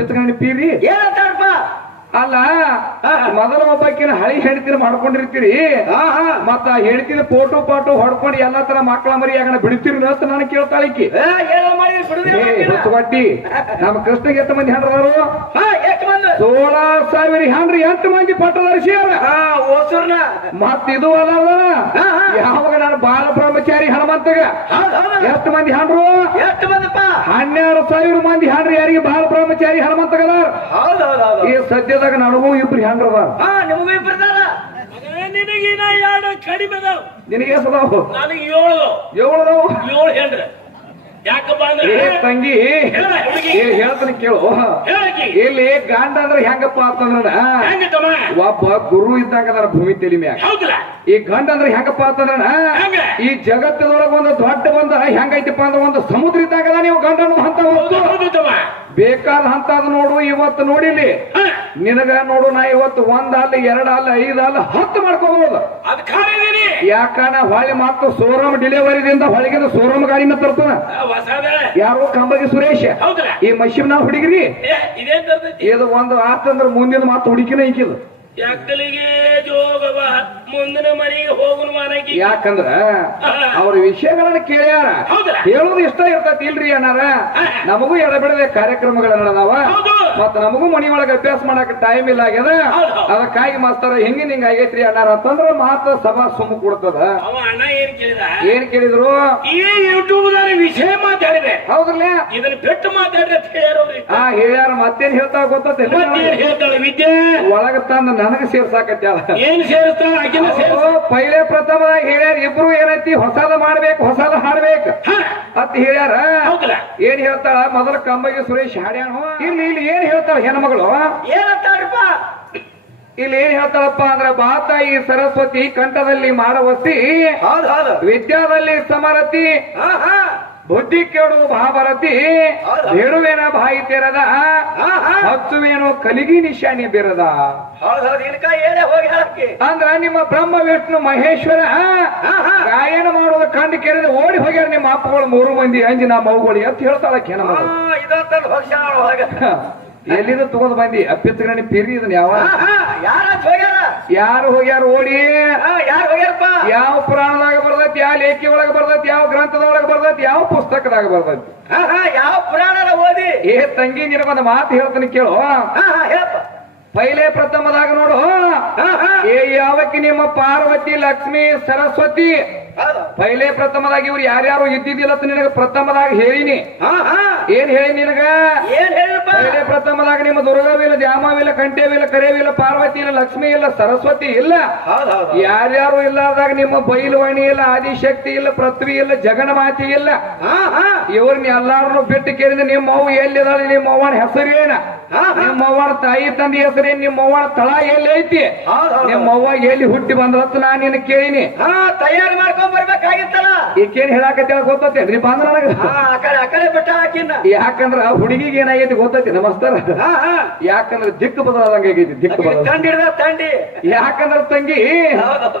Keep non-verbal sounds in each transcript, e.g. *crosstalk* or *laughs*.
ಪಿತ್ಗಣಿ ಪೀರಿ ಅಲ್ಲ ಮೊದಲ ಒಬ್ಬಾಕಿನ ಹಳಿ ಹೆಂಡತಿನ ಮಾಡ್ಕೊಂಡಿರ್ತೀರಿ? ಮತ್ತ ಹೆಂಡತಿನ ಫೋಟೋ ಪಾಟೋ ಹೊಡ್ಕೊಂಡು ಎಲ್ಲಾ ತರ ಮಕ್ಕಳ ಮರಿ ಯಾಕಂದ್ರೆ ಬಿಡ್ತೀರಿ ಅಂತ ನಾನು ಕೇಳ್ತಾಳಿಕ್ಕಿ ಏ ನಮ್ಮ ಕೃಷ್ಣಗೆ ಎಷ್ಟು ಮಂದಿ ಹೆಂಡ್ರದಾರು ಹಾ ಎಷ್ಟು ಮಂದಿ? ಸೋಳ ಸಾವಿರ ಹಣ್ರಿ ಎಂಟು ಮಂದಿ ಪಟ್ಟದರ್ಶಿ ಅವ್ರ. ಹಾ ಓಸೂರ್ನ ಮತ್ ಇದು ಅಲ್ಲ. ಯಾವಾಗ ನಾನು ಬಾಲ ಬ್ರಹ್ಮಚಾರಿ ಹನುಮಂತಗ ಎಷ್ಟು ಮಂದಿ ಹಾಡ್ರು ಎಷ್ಟು ಮಂದಿಪ್ಪ? ಹನ್ನೆರಡು ಸಾವಿರ ಮಂದಿ ಹೆಣ್ರಿ ಯಾರಿಗೆ ಬಾಲ ಬ್ರಹ್ಮಚಾರಿ ಹನುಮಂತಗಲ್ಲ? ಹೌದ್ ಹೌದ್ ಈ ಸದ್ಯದಾಗ ನನಗೂ ಇಬ್ರು ಹೆಣ್ರದಾರ ಹಾ ನಿಮಗೂ ಇಬ್ರು ನಿನಗಿನ ಎರಡು ಕಡಿಮೆ ಅದಾವ. ನಿನಗೆ ಸದಾ ನನಗೆ ಏಳು ಏಳು ಏಳು ಹೆಂಡ್ರ. ಯಾಕಪ್ಪ ಅಂದ್ರೆ ಏ ತಂಗಿ ಏ ಹೇಳ್ತಾನೆ ಕೇಳು. ಇಲ್ಲಿ ಗಂಡ ಅಂದ್ರೆ ಹೆಂಗಪ್ಪ ಅಂತಂದ್ರ ಒಬ್ಬ ಗುರು ಇದ್ದಾಗ ಅದಾರ ಭೂಮಿ ತೆಲಿ ಮ್ಯಾಗ. ಈ ಗಂಡ ಅಂದ್ರೆ ಹೆಂಗಪ್ಪ ಅಂತಂದ್ರ? ಈ ಜಗತ್ತಿನೊಳಗ ಒಂದು ದೊಡ್ಡ ಒಂದು ಹೆಂಗೈತಪ್ಪ ಅಂದ್ರೆ ಒಂದು ಸಮುದ್ರ ಇದ್ದಾಗ ನೀವು ಗಂಡ ಅನ್ನೋ ಹಂತ ಬೇಕಾದ ಹಂತ ನೋಡು ಇವತ್ತು ನೋಡಿಲಿ ನಿನಗ ನೋಡು ನಾ ಇವತ್ತು ಒಂದ್ ಅಲ್ಲ ಎರಡ ಅಲ್ಲ ಐದ ಅಲ್ಲ ಹತ್ತು ಮಾಡ್ಕೋಬಹುದು ಅದ್ ಹೊಳೆ ಮತ್ತು ಸೋರಮ್ ಡಿಲಿವರಿದಿಂದ ಹೊಳಗಿನ ಸೋರಮ್ ಗಾಡಿನ ಮತ್ತೆ ತರ್ತಾನ ಯಾರು ಕಂಬಗಿ ಸುರೇಶ್. ಈ ಮಷಿಮ್ ನಾವು ಹುಡುಗಿರಿ? ಇದು ಒಂದು ಆತಂದ್ರ ಮುಂದಿನ ಮಾತು ಹುಡುಕಿನ ಇಕ್ಕಿದು ಮುಂದಿನ ಮನೆಗೆ ಯಾಕಂದ್ರ ಅವ್ರ ವಿಷಯಗಳನ್ನ ಕೇಳ್ಯಾರ? ಹೇಳೋದು ಇಷ್ಟ ಇರ್ತೈತಿ ಇಲ್ರಿ ಅಣ್ಣಾರ. ನಮಗೂ ಎಡಬಿಡದೆ ಕಾರ್ಯಕ್ರಮಗಳನ್ನ ನಡೆದಾವ ಹೌದು. ಮತ್ತ ನಮಗೂ ಮನಿ ಒಳಗೆ ಅಭ್ಯಾಸ ಮಾಡಕ್ ಟೈಮ್ ಇಲ್ಲ ಆಗ್ಯದ. ಅದಕ್ಕಾಗಿ ಮಾಸ್ತರ ಹೆಂಗಿನ ನಿಂಗ ಆಗೈತ್ರಿ ಅಣ್ಣಾರ ಅಂತಂದ್ರ ಮಾತ್ರ ಸಭಾ ಸುಮ್ಮ ಕೊಡ್ತದ. ಅವ ಅಣ್ಣ ಏನ್ ಕೇಳಿದ? ಏನ್ ಕೇಳಿದ್ರು? ಈ ಯೂಟ್ಯೂಬ್ ವಿಷಯ ಮಾತಾಡಿದೆ ಹೌದ್ರಲ್ಲ? ಇದನ್ನ ಬಿಟ್ಟು ಮಾತಾಡ್ರಿ ಅಂತ ಹೇಳ್ಯಾರವ್ರಿ ಆ ಹೇಳ್ಯಾರ ಮತ್ತೇನ್ ಹೇಳ್ತಾ ಗೊತ್ತೈತಿ ಹೇಳ್ತಾಳೆ ವಿದ್ಯೆ? ಒಳಗ ತಂದ ನನಗ ಸೇರ್ಸಾಕತ್ಯಾಳ ಏನ್ ಸೇರಿಸ್ತಾಳ? ಆಕಿನ ಸೇರಿಸ ಅವ್ರು ಪೈಲೆ ಪ್ರಥಮ ಹೇಳ್ಯಾರ ಇಬ್ರು ಏನೈತಿ? ಹೊಸದ ಮಾಡ್ಬೇಕು ಹೊಸದ ಹಾಡ್ಬೇಕು. ಅತ್ ಹೇಳ್ಯಾರ ಏನ್ ಹೇಳ್ತಾಳ? ಮೊದಲ ಕಂಬಗೆ ಸುರೇಶ್ ಹಾಡ್ಯಾಣ ಇಲ್ಲಿ ಇಲ್ಲಿ ಏನ್ ಹೇಳ್ತಾಳ ಹೆಣ್ಮಗಳು? ಏನಂತಾರಪ್ಪ ಇಲ್ಲಿ ಏನ್ ಹೇಳ್ತಾಳಪ್ಪ ಅಂದ್ರ ಬಾತಾಯಿ ಸರಸ್ವತಿ ಕಂಠದಲ್ಲಿ ಹೌದ್ ಹೌದು. ವಿದ್ಯಾದಲ್ಲಿ ಸಮರತಿ ಬುದ್ಧಿ ಕೇಳು ಭಾಭರತಿ ಹೌದು. ಹೇಳುವೇನ ಬಾಯಿ ತೆರದ ಹಚ್ಚುವೇನೋ ಕಲಿಗಿ ನಿಶಾನಿ ಬೇರದ. ಅಂದ್ರ ನಿಮ್ಮ ಬ್ರಹ್ಮ ವಿಷ್ಣು ಮಹೇಶ್ವರ ಗಾಯನ ಮಾಡೋದು ಕಂಡು ಕೆರೆದು ಓಡಿ ಹೋಗ್ಯಾರ ನಿಮ್ಮ ಅಪ್ಪಗಳು ಮೂರು ಮಂದಿ ಅಂಜಿನ ನಮ್ಮ ಅಂತ ಹೇಳ್ತಾಳ ಕೆನ ಎಲ್ಲಿಂದ ತಗೊಂಡ್ ಬಂದಿ? ಅಪ್ಪಿತ್ಗಣಿ ಪಿರಿ ಇದನ್ನ ಯಾವ? ಯಾರ ಹೋಗ್ಯಾರ? ಯಾರು ಹೋಗ್ಯಾರ ಓಡಿ? ಹಾ ಯಾರು ಹೋಗ್ಯಾರಪ್ಪ? ಯಾವ ಪುರಾಣದಾಗ ಬರ್ತೈತಿ ಯಾವ ಲೇಖಿ ಒಳಗ ಬರ್ತೈತಿ ಯಾವ ಗ್ರಂಥದ ಒಳಗ ಬರ್ತೈತಿ ಯಾವ ಪುಸ್ತಕದಾಗ ಹಾ ಯಾವ ಪುರಾಣ ಓದಿ? ಏ ತಂಗಿ ನಿನಗೊಂದು ಮಾತು ಹೇಳ್ತೀನಿ ಕೇಳು. ಹಾ ಹಾ ಹೇಳಪ್ಪ. ಪೈಲೆ ಪ್ರಥಮದಾಗ ನೋಡು. ಹಾ ಹಾ. ಏ ಯಾವಕ್ಕೆ ನಿಮ್ಮ ಪಾರ್ವತಿ ಲಕ್ಷ್ಮಿ ಸರಸ್ವತಿ? ಪೈಲೆ ಪ್ರಥಮದಾಗ ಇವ್ರು ಯಾರ್ಯಾರು ಇದ್ದಿದ್ದಿಲ್ಲ ಅಂತ ನಿನಗ ಪ್ರಥಮದಾಗ ಹೇಳಿನಿ. ಏನ್ ಹೇಳಿ ನಿನಗ? ಏನ್ ಹೇಳಿರಪ್ಪ ಪೈಲೆ ಪ್ರಥಮದಾಗ ನಿಮ್ಮ ದುರ್ಗವಿಲ್ಲ ದ್ಯಾಮವಿಲ್ಲ ಕಂಠೇವಿಲ್ಲ ಕರೇವಿಲ್ಲ ಪಾರ್ವತಿ ಇಲ್ಲ ಲಕ್ಷ್ಮಿ ಇಲ್ಲ ಸರಸ್ವತಿ ಇಲ್ಲ ಯಾರ್ಯಾರು ಇಲ್ಲದಾಗ ನಿಮ್ಮ ಬೈಲವಾಣಿ ಇಲ್ಲ ಆದಿಶಕ್ತಿ ಇಲ್ಲ ಪೃಥ್ವಿ ಇಲ್ಲ ಜಗನ್ಮಾತಿ ಇಲ್ಲ ಹಾ ಹಾ. ಇವ್ರನ್ನ ಎಲ್ಲಾರನ್ನು ಬಿಟ್ಟು ಕೇಳಿದ್ರೆ ನಿಮ್ಮ ಅವು ಎಲ್ಲಿದ್ದಾರೆ ನಿಮ್ಮ ಅವನ ಹೆಸರು ಏನ ಹಾ, ಹಾ. ನಿಮ್ಮ ಅವ್ವನ ತಾಯಿ ತಂದೆ ಹೆಸರೇ ನಿಮ್ಮ ಅವ್ವನ ತಳ ಎಲ್ಲಿ ಐತಿ? ನಿಮ್ಮವ್ವ ಹೌದು. ನಿಮ್ಮ ಅವ್ವ ಎಲ್ಲಿ ಹುಟ್ಟಿ ಬಂದ್ರತ್ ನಾ ನಿನ್ನ ಕೇಳಿನಿ. ಹಾ ತಯಾರಿ ಮಾಡ್ಕೊಂಡ್ ಬರ್ಬೇಕಾಗಿತ್ತಲ್ಲ. ಈಕೇನ್ ಹೇಳಾಕತ್ತೇಳ ಗೊತ್ತೇನ್ರಿ ಬಂದ್ರ ನನಗ? ಹಾಕಿನ ಯಾಕಂದ್ರ ಹುಡುಗಿಗೆ ಏನಾಗೈತಿ ಗೊತ್ತೈತಿ? ನಮಸ್ಕಾರ. ಹಾ ಹಾ. ಯಾಕಂದ್ರ ದಿಕ್ಕು ಬದಲಾದಂಗ ಆಗೈತಿ ದಿಕ್ಕು ತಂಡಿ ಯಾಕಂದ್ರ ತಂಗಿ.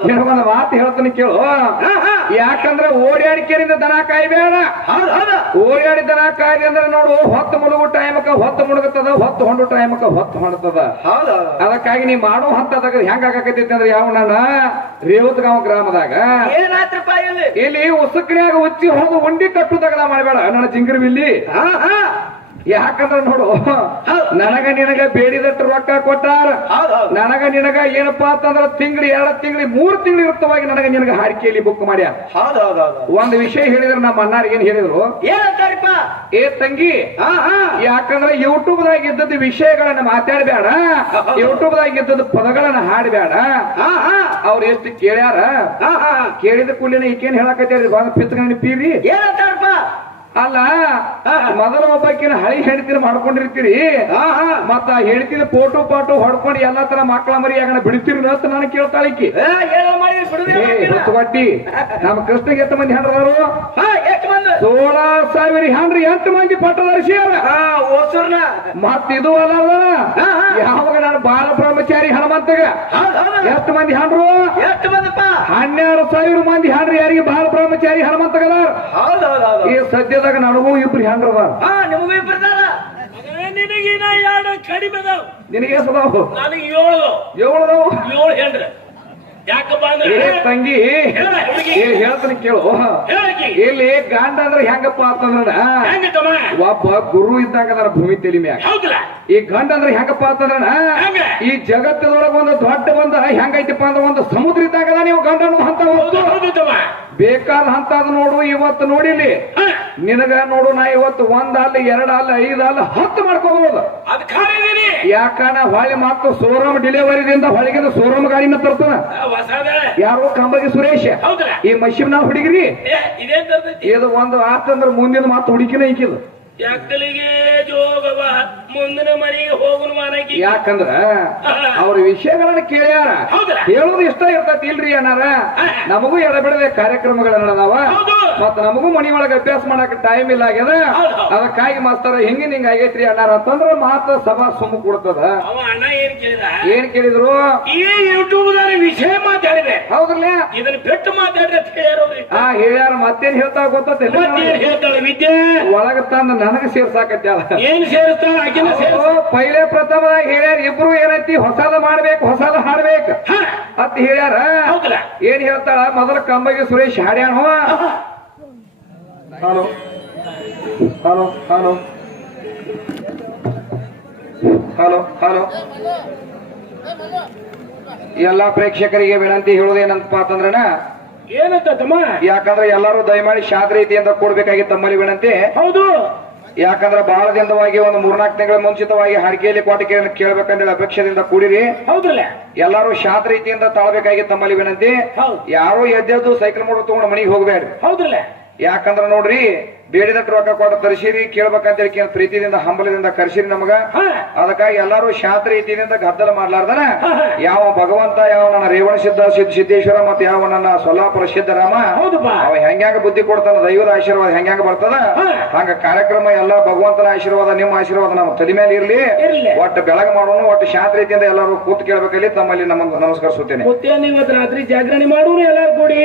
ನಿನಗೊಂದು ಮಾತು ಹೇಳ್ತೀನಿ ಕೇಳು. ಹಾ ಹಾ. ಯಾಕಂದ್ರ ಓಡಾಡಿಕೆರಿಂದ ದನ ಕಾಯ್ಬೇಡ. ಓಡಾಡಿ ದನ ಕಾಯ್ದೆ ಅಂದ್ರೆ ನೋಡು ಹೊತ್ತು ಮುಳುಗು ಟೈಮಕ್ಕ ಹೊತ್ತು ಮುಳುಗುತ್ತದ ಹೊತ್ತು ಹೊಂಡು ಟೈಮಕ್ಕ ಹೊತ್ತು ಹೊಂಡತದ. ಅದಕ್ಕಾಗಿ ನೀ ಮಾಡೋ ಹಂತದಾಗ ಹೆಂಗ ಆಗಾಕತ್ತೈತಿ ಅಂದ್ರೆ ಯಾವ ನನ್ನ ರೇವತ್ಗಾಂವ್ ಗ್ರಾಮದಾಗ. ಇಲ್ಲಿ? ಉಸುಕನ್ಯಾಗ ಉಚ್ಚಿ ಹೋಗಿ ಉಂಡಿ ಕಟ್ಟುದಾಗ ಮಾಡಬೇಡ. ನನ್ನ ಜಿಂಗರ್ವಿಲ್ಲಿ ಹಾ ಹಾ. ಯಾಕಂದ್ರ ನೋಡು ನನಗ ನಿನಗ ಬೇಡಿದಟ್ಟು ರೊಕ್ಕ ಕೊಟ್ಟಾರ. ನನಗ ನಿನಗ ಏನಪ್ಪಾ ಅಂತಂದ್ರ ತಿಂಗಳು ಎರಡು ತಿಂಗಳು ಮೂರ್ ತಿಂಗಳು ಇರುತ್ತವಾಗಿ ನನಗ ನಿನಗ ಹಾಡಿಕೆಯಲ್ಲಿ ಬುಕ್ ಮಾಡ್ಯ. ಹೌದ್ ಹೌದ್ ಹೌದು ಒಂದ್ ವಿಷಯ ಹೇಳಿದ್ರ ನಮ್ಮ ಅಣ್ಣಾರ್ ಏನ್ ಹೇಳಿದ್ರು? ಏ ತಂಗಿ ಯಾಕಂದ್ರೆ ಯೂಟ್ಯೂಬ್ ದಾಗ ಇದ್ದದ್ದು ವಿಷಯಗಳನ್ನ ಮಾತಾಡಬೇಡ. ಯೂಟ್ಯೂಬ್ ದಾಗ ಇದ್ದದ್ದು ಪದಗಳನ್ನ ಹಾಡಬೇಡ. ಅವ್ರು ಎಷ್ಟು ಕೇಳ್ಯಾರ? ಕೇಳಿದ ಕೂಡಲಿನ ಈಕೇನ್ ಹೇಳಕತ್ತೀರಿ? ಪೀರಿ ಏನಂತಾರಪ್ಪ ಅಲ್ಲ ಮೊದಲ ಒಬ್ಬಾಕಿನ ಹಳಿ ಹೆಣ್ತಿನ ಮಾಡ್ಕೊಂಡಿರ್ತೀರಿ ಮತ್ತ ಹೆಂಡತಿ ಫೋಟೋ ಪಾಟು ಹೊಡ್ಕೊಂಡು ಎಲ್ಲಾ ತರ ಮಕ್ಕಳ ಮರಿ ಯಾಕನ ಬಿಡ್ತೀರಿ ಅಂತ ನಾನು ಕೇಳ್ತಾಳಿಕಿ ಏ, ಬಟ್ಟಿ. ನಮ್ಮ ಕೃಷ್ಣಗೆ ಎತ್ತ ಮಂದಿ ಹೆಣ್ರದಾರು ಸೋಳ ಸಾವಿರ ಹೆಣ್ರಿ ಎಂಟು ಮಂದಿ ಪಟ್ಟದರ್ಶಿ ಅವ್ರ. ಆ ಓಸೂರ್ನ ಮತ್ ಇದು ಅಲ್ಲ. ಯಾವಾಗ ನಾನು ಬಾಲ ಬ್ರಹ್ಮಚಾರಿ ಹನುಮಂತಗ ಎಷ್ಟು ಮಂದಿ ಹೆಂಡ್ರು ಎಷ್ಟು ಮಂದಿಪ್ಪ? ಹನ್ನೆರಡು ಸಾವಿರ ಮಂದಿ ಹಣ್ರಿ ಯಾರಿಗೆ ಬಾಲ ಬ್ರಹ್ಮಚಾರಿ ಹನುಮಂತಗಲ್ಲ ಹೌದ್ ಹೌದ್ ಹೌದು. ಈ ಸದ್ಯದಾಗ ನನಗೂ ಇಬ್ರು ಹೆಣ್ರದಾರ ಹಾ ನಿಮಗೂ ಇಬ್ಬರದಾರ ನಿನಗಿನ ಎರಡು ಕಡಿಮೆ ಅದಾವ. ನಿನಗೆ ನನಗೆ ಏಳು ಏಳು ಏಳು ಹೆಂಡ್ರ ಯಾಕಪ್ಪ ಅಂದ್ರೆ ಏ ತಂಗಿ ಏ ಹೇಳ್ತೀನಿ ಕೇಳು. ಇಲ್ಲಿ ಗಂಡ ಅಂದ್ರೆ ಹೆಂಗಪ್ಪ ಅಂತಂದ್ರ ಒಬ್ಬ ಗುರು ಇದ್ದಾಗ ಅದರ ಭೂಮಿ ತೆಲಿ ಮ್ಯಾಗ. ಈ ಗಂಡ ಅಂದ್ರೆ ಹೆಂಗಪ್ಪ ಅಂತಂದ್ರ ಈ ಜಗತ್ತದೊಳಗ ಒಂದು ದೊಡ್ಡ ಒಂದ ಹೆಂಗೈತಿಪ್ಪ ಅಂದ್ರೆ ಒಂದು ಸಮುದ್ರ ಇದ್ದಾಗ ನೀವು ಗಂಡನು ಹಂತ ಬೇಕಾದ ಹಂತ ನೋಡು ಇವತ್ತು ನೋಡಿಲಿ. ನಿನಗ ನೋಡು ನಾ ಇವತ್ತು ಒಂದ್ ಅಲ್ಲ ಎರಡ ಅಲ್ಲ ಐದ್ ಅಲ್ಲ ಹತ್ತು ಮಾಡ್ಕೋಬಹುದು ಯಾಕನ ಹೊಳಿ ಮತ್ತು ಸೋರಮ್ ಡಿಲಿವರಿದಿಂದ ಹೊಳಗಿನ ಸೋರಮ್ ಗಾಡಿನ ತರ್ತಾನ? ಯಾರು ಕಂಬಗಿ ಸುರೇಶ್. ಈ ಮಶಿಮ್ ನಾವು ಹುಡುಗಿರಿ ಇದು ಒಂದು ಆತಂದ್ರ ಮುಂದಿನ ಮಾತು ಹುಡುಕಿನ ಈಕಿದು. ಯಾಕಲಿಗೆ ಜೋಗವ ಮುಂದಿನ ಮನೆಗೆ ಹೋಗುನು ಮಾನಕಿ. ಯಾಕಂದ್ರ *laughs* ಅವ್ರ ವಿಷಯಗಳನ್ನ ಕೇಳ್ಯಾರ? ಹೇಳೋದು ಇಷ್ಟ ಇರ್ತೈತಿ ಇಲ್ರಿ ಅಣ್ಣಾರ ನಮಗೂ ಎಡಬಿಡದೆ ಕಾರ್ಯಕ್ರಮಗಳ ನಡೆದಾವ. ಮತ್ತ ನಮಗೂ ಮನಿ ಒಳಗೆ ಅಭ್ಯಾಸ ಮಾಡಕ್ ಟೈಮ್ ಇಲ್ಲ ಆಗ್ಯದ. ಅದಕ್ಕಾಗಿ ಮಾಸ್ತರ ಹಿಂಗಿನ ಹಿಂಗ ಆಗೈತ್ರಿ ಅಣ್ಣಾರ ಅಂತಂದ್ರ ಮಾತ್ರ ಸಭಾ ಸುಮ್ಮ ಕೊಡ್ತದ. ಅಣ್ಣ ಏನ್ ಕೇಳಿದ? ಏನ್ ಕೇಳಿದ್ರು? ಈ ಯೂಟ್ಯೂಬ್ ವಿಷಯ ಮಾತಾಡಿದೆ. ಹೌದ್ರಲ್ಲ? ಇದನ್ನ ಬಿಟ್ಟು ಮಾತಾಡಿದ್ರೆ ಅಂತ ಹೇಳ್ಯಾರವ್ರಿ ಆ ಹೇಳ್ಯಾರ ಮತ್ತೇನ್ ಹೇಳ್ತಾ ಗೊತ್ತೈತಿ ಹೇಳ್ತಾಳೆ ವಿದ್ಯೆ? ಒಳಗ ತಂದ ನನಗ ಸೇರ್ಸಾಕತ್ಯಾಳ. ಏನ್ ಸೇರಿಸ್ತಾಳ ಆಕಿನ ಸೇರಿಸ ಅವ್ರು ಪೈಲೆ ಪ್ರಥಮ ಹೇಳ್ಯಾರ ಇಬ್ರು ಏನೈತಿ ಹೊಸದ ಮಾಡ್ಬೇಕು ಹೊಸದ ಹಾಡ್ಬೇಕು. ಅತ್ ಹೇಳ್ಯಾರ ಏನ್ ಹೇಳ್ತಾಳ ಮೊದಲ ಕಂಬಗೆ Suresh ಹಾಡ್ಯಾಣ hello hello hello hello hello ಎಲ್ಲಾ ಪ್ರೇಕ್ಷಕರಿಗೆ ವಿನಂತಿ ಹೇಳುದೇನಂತಪ್ಪ ಅಂತಂದ್ರನ? ಏನಂತ ತಮ್ಮ? ಯಾಕಂದ್ರೆ ಎಲ್ಲರೂ ದಯಮಾಡಿ ಶಾದ ಅಂತ ಕೊಡ್ಬೇಕಾಗಿ ತಮ್ಮಲ್ಲಿ ವಿನಂತಿ. ಹೌದು. ಯಾಕಂದ್ರೆ ಬಹಳ ದಿನವಾಗಿ ಒಂದು ಮೂರ್ನಾಲ್ಕು ತಿಂಗಳ ಮುಂಚಿತವಾಗಿ ಹಾಡಿಕೆಯಲ್ಲಿ ಕೋಟಿಕೆಯನ್ನು ಕೇಳಬೇಕಂದೇಳಿ ಅಪೇಕ್ಷೆಯಿಂದ ಕೂಡಿರಿ. ಹೌದ್ರಲ್ಲ? ಎಲ್ಲರೂ ಶಾಂತ ರೀತಿಯಿಂದ ತಾಳ್ಬೇಕಾಗಿ ತಮ್ಮಲ್ಲಿ ವಿನಂತಿ. ಯಾರೋ ಎದ್ದೆದ್ದು ಸೈಕಲ್ ಮೋಟರ್ ತಗೊಂಡು ಮನೆಗೆ ಹೋಗ್ಬೇಡ್ರಿ. ಹೌದ್ರಲ್ಲ? ಯಾಕಂದ್ರ ನೋಡ್ರಿ ಬೇಡಿದಟ್ಟು ರೊಕ್ಕ ಕೊಟ್ಟು ತರಿಸಿರಿ ಕೇಳ್ಬೇಕಂತೇಳಿ ಕೇಳಿ ಪ್ರೀತಿದಿಂದ ಹಂಬಲದಿಂದ ಕರ್ಸಿರಿ ನಮಗ. ಅದಕ್ಕಾಗಿ ಎಲ್ಲರೂ ಶಾಂತ ರೀತಿಯಿಂದ ಗದ್ದಲ ಮಾಡ್ಲಾರ್ದನ. ಯಾವ ಭಗವಂತ ಯಾವ ನನ್ನ ರೇವಣ ಸಿದ್ಧ ಸಿದ್ಧ ಸಿದ್ದೇಶ್ವರ ಮತ್ತೆ ಯಾವ ನನ್ನ ಸೊಲ್ಲಾಪುರ ಸಿದ್ದರಾಮ ಹೌದಪ್ಪ. ಅವ ಹೆಂಗ್ಯಾಂಗ ಬುದ್ಧಿ ಕೊಡ್ತಾನ ದೈವದ ಆಶೀರ್ವಾದ ಹೆಂಗ್ಯಾಂಗ ಬರ್ತದ. ಹಂಗ ಕಾರ್ಯಕ್ರಮ ಎಲ್ಲ ಭಗವಂತನ ಆಶೀರ್ವಾದ ನಿಮ್ಮ ಆಶೀರ್ವಾದ ನಮ್ಮ ತಲೆ ಮೇಲೆ ಇರ್ಲಿ. ಒಟ್ಟು ಬೆಳಗ್ಗೆ ಮಾಡೋಣ ಒಟ್ಟು ಶಾಂತ ರೀತಿಯಿಂದ ಎಲ್ಲರೂ ಕೂತ್ ಕೇಳ್ಬೇಕಲ್ಲಿ ತಮ್ಮಲ್ಲಿ ನಮ್ಮ ನಮಸ್ಕರಿಸುತ್ತೇನೆ. ರಾತ್ರಿ ಜಾಗರಣೆ ಮಾಡೋರು ಎಲ್ಲಾರು ಕೂಡಿ.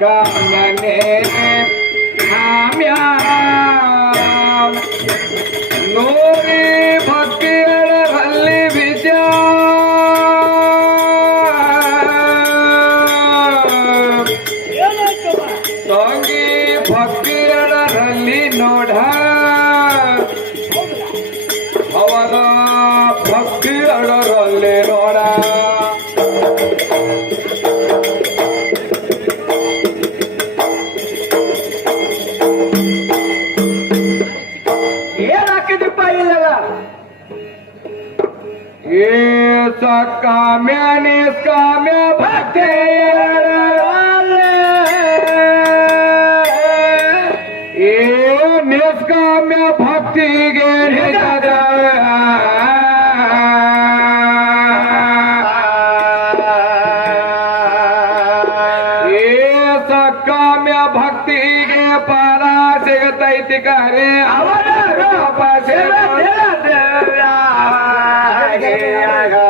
ಸಕ್ಕ ಮನೆ ನೋಡಿ ಭಕ್ತಿಯರಲ್ಲಿ ವಿದ್ಯಾ ತಂಗಿ ಭಕ್ತಿಯರಲ್ಲಿ ನೋಡ. ಅವರ ಭಕ್ತಿಯರಲ್ಲಿ ನೋಡ. ये सकाम्य निष्काम्य भक्ति ये निष्काम्य भक्ति के सकाम्य भक्ति गे से तैतिक हरे अवर पे Yeah.